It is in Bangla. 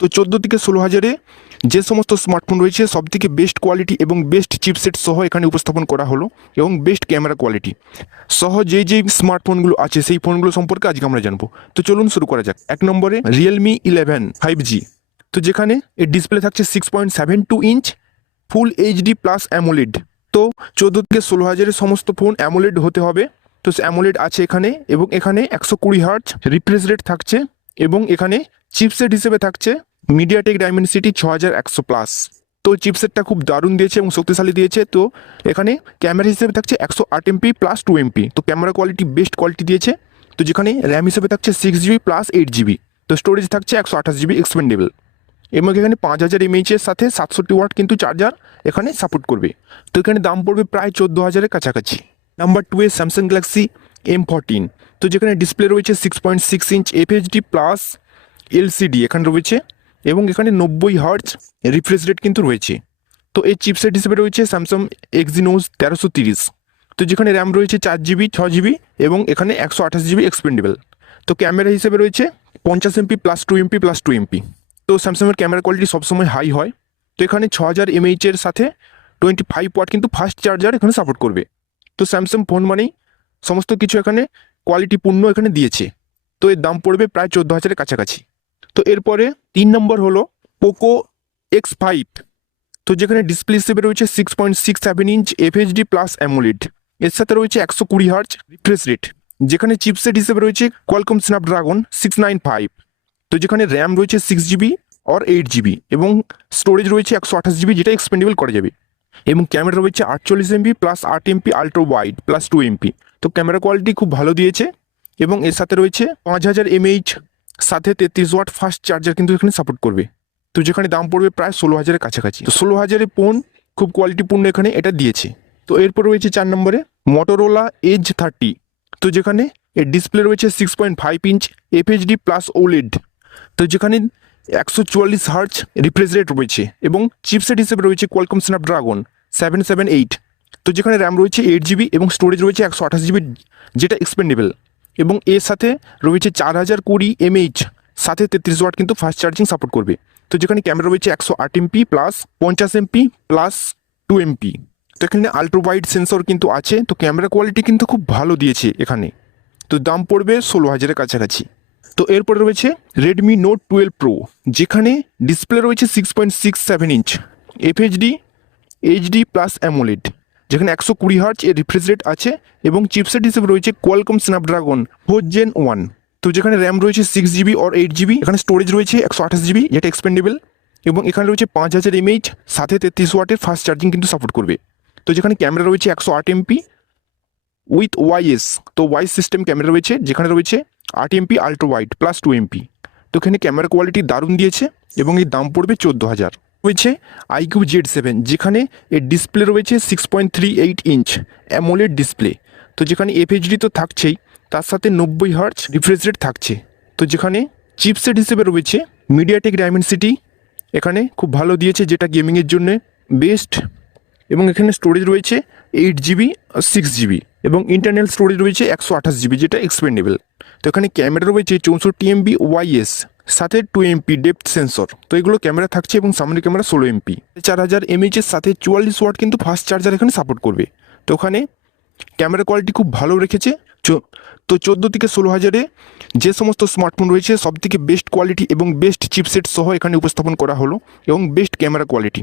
তো 14 থেকে 16 হাজারে যে সমস্ত স্মার্টফোন রয়েছে সব থেকে বেস্ট কোয়ালিটি এবং বেস্ট চিপসেট সহ এখানে উপস্থাপন করা হলো এবং বেস্ট ক্যামেরা কোয়ালিটি সহ যেই স্মার্টফোনগুলো আছে সেই ফোনগুলো সম্পর্কে আজকে আমরা জানবো। তো চলুন শুরু করা যাক। 1 নম্বরে রিয়েলমি 11 5G। তো যেখানে এর ডিসপ্লে থাকছে 6.72 inch full HD plus AMOLED. তো 14 থেকে 16 হাজারের সমস্ত ফোন অ্যামোলেড হতে হবে। তো অ্যামোলেড আছে এখানে এবং এখানে 120 হার্টজ রিফ্রেশ রেট থাকছে এবং এখানে চিপসেট হিসেবে থাকছে মিডিয়াটেক ডাইমেনসিটি 6100+। তো চিপসেটটা খুব দারুণ দিয়েছে এবং শক্তিশালী দিয়েছে। তো এখানে ক্যামেরা হিসেবে থাকছে 108 MP প্লাস 2 MP। তো ক্যামেরা কোয়ালিটি বেস্ট কোয়ালিটি দিয়েছে। তো যেখানে র্যাম হিসেবে থাকছে 6GB প্লাস 8GB। তো স্টোরেজ থাকছে 128GB এক্সপেন্ডেবল এবং এখানে 5000 mAh এর সাথে 67 ওয়াট কিন্তু চার্জার এখানে সাপোর্ট করবে। তো এখানে দাম পড়বে প্রায় 14,000-এর কাছাকাছি। নাম্বার 2-এ স্যামসাং গ্যালাক্সি M14। তো যেখানে ডিসপ্লে রয়েছে 6.6 ইঞ্চ FHD প্লাস LCD এখানে রয়েছে এবং এখানে 90 হার্টজ রিফ্রেশ রেট কিন্তু রয়েছে। তো এই চিপসেট হিসেবে রয়েছে স্যামসাং Exynos 1330। তো যেখানে র্যাম রয়েছে 4GB 6GB এবং এখানে 128GB এক্সপেন্ডেবল। তো ক্যামেরা হিসেবে রয়েছে 50 MP plus 2 MP plus 2 MP। তো স্যামসাংয়ের ক্যামেরা কোয়ালিটি সবসময় হাই হয়। তো এখানে 6000 mAh এর সাথে 25 ওয়াট কিন্তু ফাস্ট চার্জার এখানে সাপোর্ট করবে। তো স্যামসাং ফোন মানেই সমস্ত কিছু এখানে কোয়ালিটিপূর্ণ এখানে দিয়েছে। তো এর দাম পড়বে প্রায় 14,000-এর কাছাকাছি। তো এরপরে 3 নম্বর হলো পোকো X5। তো যেখানে ডিসপ্লে হিসেবে রয়েছে 6.67 ইঞ্চ FHD প্লাস অ্যামোলেড। এর সাথে রয়েছে 120 হার্টজ রিফ্রেশ রেট। যেখানে চিপসেট হিসেবে রয়েছে কোয়ালকম স্ন্যাপড্রাগন 695। তো যেখানে র্যাম রয়েছে 6GB আর 8GB এবং স্টোরেজ রয়েছে 128GB যেটা এক্সপেন্ডেবল করা যাবে এবং ক্যামেরা রয়েছে 48 MP plus 8 MP ultra wide plus 2 MP। তো ক্যামেরা কোয়ালিটি খুব ভালো দিয়েছে এবং এর সাথে রয়েছে 5000 mAh সাথে 33 ওয়াট ফাস্ট চার্জার কিন্তু এখানে সাপোর্ট করবে। তো যেখানে দাম পড়বে প্রায় 16,000-এর কাছাকাছি। তো 16,000-এর ফোন খুব কোয়ালিটিপূর্ণ এখানে এটা দিয়েছে। তো এরপর রয়েছে 4 নম্বরে মোটোরোলা এজ 30। তো যেখানে এর ডিসপ্লে রয়েছে 6.5 ইঞ্চ FHD প্লাস OLED। তো যেখানে 144 হার্টজ রিফ্রেশ রেট রয়েছে এবং চিপসেট হিসেবে রয়েছে কোয়ালকম স্ন্যাপড্রাগন 778। তো যেখানে র্যাম রয়েছে 8GB এবং স্টোরেজ রয়েছে 128GB যেটা এক্সপেন্ডেবল এবং এর সাথে রয়েছে 4020 mAh সাথে 33 ওয়াট কিন্তু ফাস্ট চার্জিং সাপোর্ট করবে। তো যেখানে ক্যামেরা রয়েছে 108 MP plus 50 MP plus 2 MP। তো এখানে আল্ট্রা ওয়াইড সেন্সর কিন্তু আছে। তো ক্যামেরা কোয়ালিটি কিন্তু খুব ভালো দিয়েছে এখানে। তো দাম পড়বে 16,000-এর কাছাকাছি। তো এরপরে রয়েছে রেডমি নোট 12 প্রো। যেখানে ডিসপ্লে রয়েছে 6.67 inch FHD HD plus AMOLED. যেখানে 120 হার্টজ এর রিফ্রেশ রেট আছে এবং চিপসেট হিসেবে রয়েছে কোয়ালকম স্ন্যাপড্রাগন 4 Gen 1। তো যেখানে র্যাম রয়েছে 6GB আর 8GB। এখানে স্টোরেজ রয়েছে 128GB যেটা এক্সপেন্ডেবল এবং এখানে রয়েছে 5000 mAh সাথে 33 ওয়াটের ফাস্ট চার্জিং কিন্তু সাপোর্ট করবে। তো যেখানে ক্যামেরা রয়েছে 108 MP উইথ ওয়াইএস। তো ওয়াইস সিস্টেম ক্যামেরা রয়েছে যেখানে রয়েছে 8 MP ultra wide plus 2 MP। তো এখানে ক্যামেরা কোয়ালিটি দারুণ দিয়েছে এবং এর দাম পড়বে 14,000। রয়েছে IQ Z7। যেখানে এর ডিসপ্লে রয়েছে 6.38 ইঞ্চ অ্যামোলেড ডিসপ্লে। তো যেখানে FHD তো থাকছেই তার সাথে 90 হার্টজ রিফ্রেশ রেট থাকছে। তো যেখানে চিপসেট হিসেবে রয়েছে মিডিয়াটেক ডাইমেনসিটি এখানে খুব ভালো দিয়েছে যেটা গেমিংয়ের জন্য বেস্ট এবং এখানে স্টোরেজ রয়েছে 8GB 6GB এবং ইন্টারনাল স্টোরেজ রয়েছে 128GB যেটা এক্সপেন্ডেবল। তো এখানে ক্যামেরা রয়েছে 64 MP ওয়াইএস সাথে 2 MP ডেপথ সেন্সর। তো এগুলো ক্যামেরা থাকছে এবং সামনের ক্যামেরা 16 MP। 4000 mAh এর সাথে 44 ওয়াট কিন্তু ফাস্ট চার্জার এখানে সাপোর্ট করবে। তো ওখানে ক্যামেরা কোয়ালিটি খুব ভালো রেখেছে। তো 14 থেকে 16 হাজারে যে সমস্ত স্মার্টফোন রয়েছে সব থেকে বেস্ট কোয়ালিটি এবং বেস্ট চিপসেট সহ এখানে উপস্থাপন করা হলো এবং বেস্ট ক্যামেরা কোয়ালিটি।